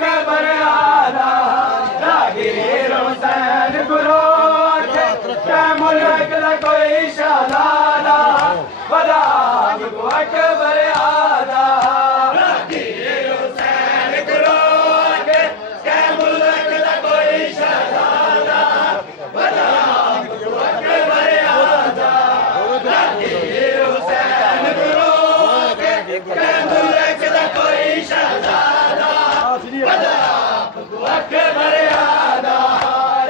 अकबर आला रागीर हुसैन गुरु आखे कै मुल्क दा कोई शहजादा वदा अबू अकबर आला रागीर हुसैन गुरु आखे कै मुल्क दा कोई शहजादा वदा अबू अकबर आला रागीर हुसैन गुरु आखे कै मुल्क दा कोई शहजादा वदा अबू अकबर आला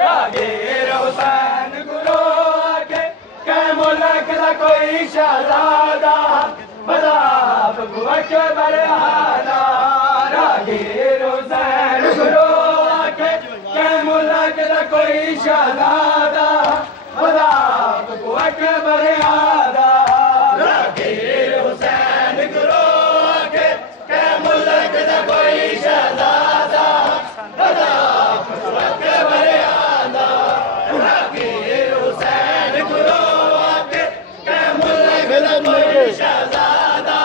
रागीर हुसैन गुरु आखे कै मुल्क दा कोई शहजादा वदा अबू अकबर आला रागीर हुसैन गुरु आखे कै मुल्क दा कोई शहजादा वदा अबू अकबर आला रागीर हुसैन गुरु आखे कै मुल्क दा कोई शहजादा वदा अबू अकबर आला रागीर हुसैन गुरु आखे कै मुल्क दा कोई शहजादा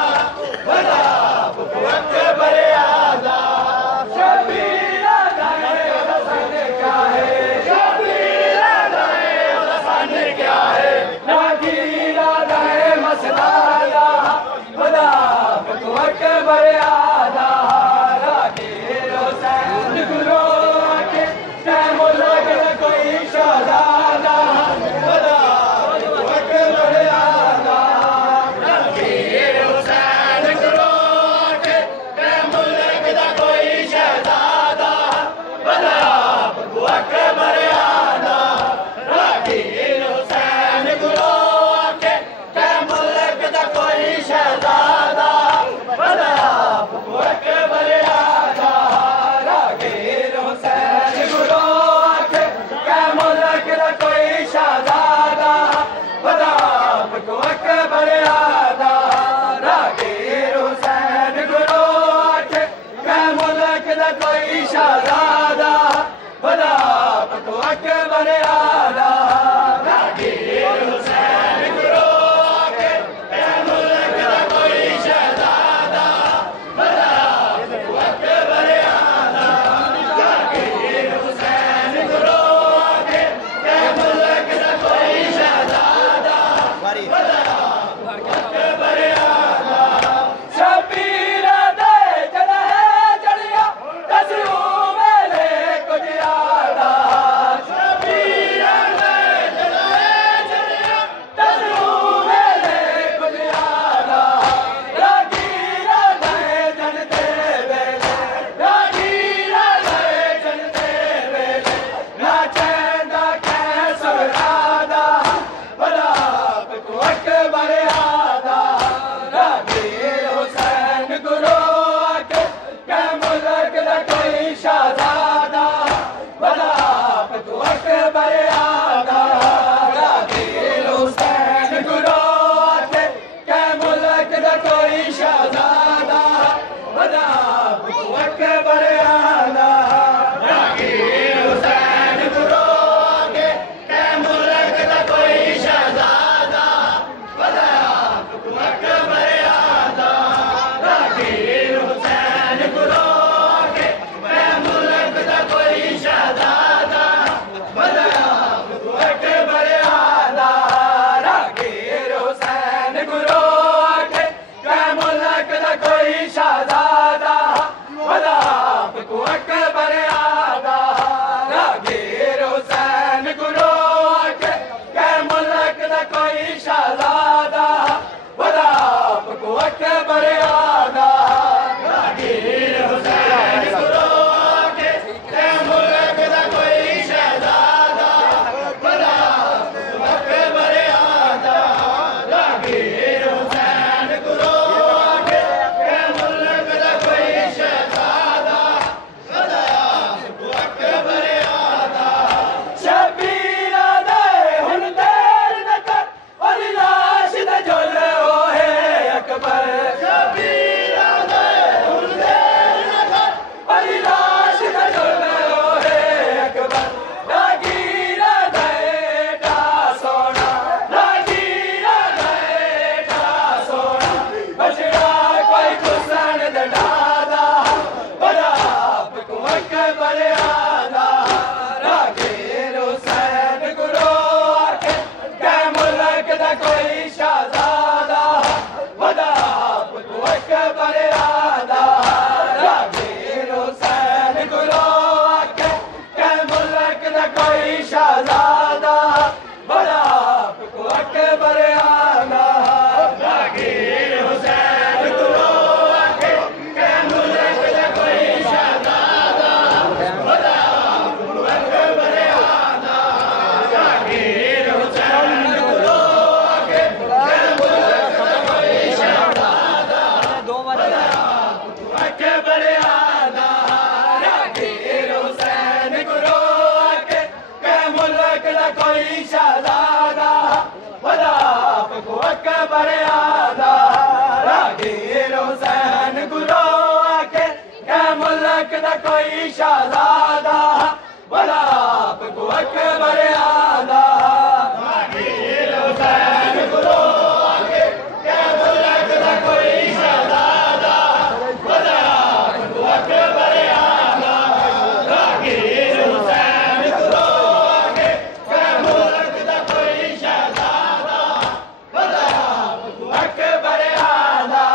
वदा अबू अकबर आला शबीर अदाए हसन क्या है शबीर अदाए हसन क्या है रागीर मुल्क दा कोई शहजादा बड़ा आपको अकबर आदा रागीर हुसैन गुरो आके क्या मुल्क दा कोई शहजादा बड़ा आपको अकबर आदा रागीर हुसैन गुरो आके क्या मुल्क दा कोई शहजादा बड़ा आपको अकबर आदा रागीर हुसैन गुरो आके क्या मुल्क दा कोई शहजादा बड़ा आपको अकबर आदा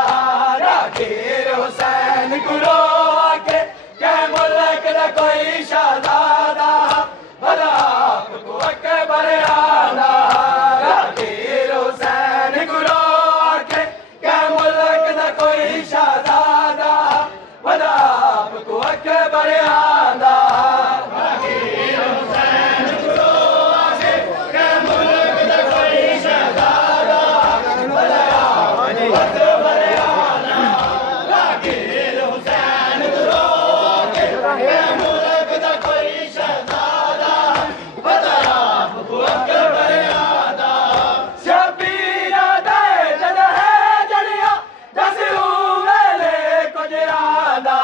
रागीर हुसैन गुरो आके क्या मुल्क दा कोई शहजादा बड़ा आपको अकबर आदा रागीर हुसैन गुरो आके क्या मुल्क दा कोई शहजादा बड़ा आपको अकबर आदा रागीर हुसैन गुरो आके क्या मुल्क दा कोई शहजादा बड़ा आपको अकबर आदा रागीर हुसैन गुरो आके क्या मुल्क दा कोई शहजादा बड़ा आपको अकबर आदा शबीरा दे जद है जड़िया जसू मेले कुछ आदा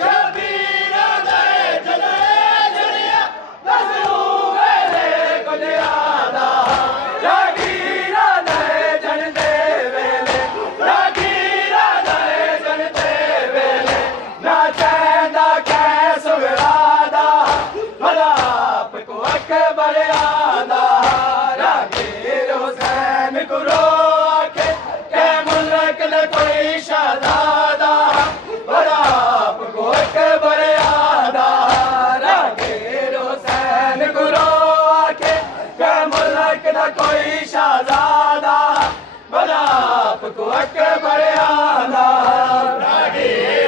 शबीरा दे जद है जड़िया जसू मेले कुछ आदा रागीरा दे जन दे वेले रागीरा दे जन दे वेले ना चैंदा कैस विरादा भला आपको अकबर आदा रागीर हुसैन गुरो आके क्या मुल्क दा कोई शहजादा भला आपको अकबर आदा रागीर हुसैन गुरो आके क्या मुल्क दा कोई शहजादा भला आपको अकबर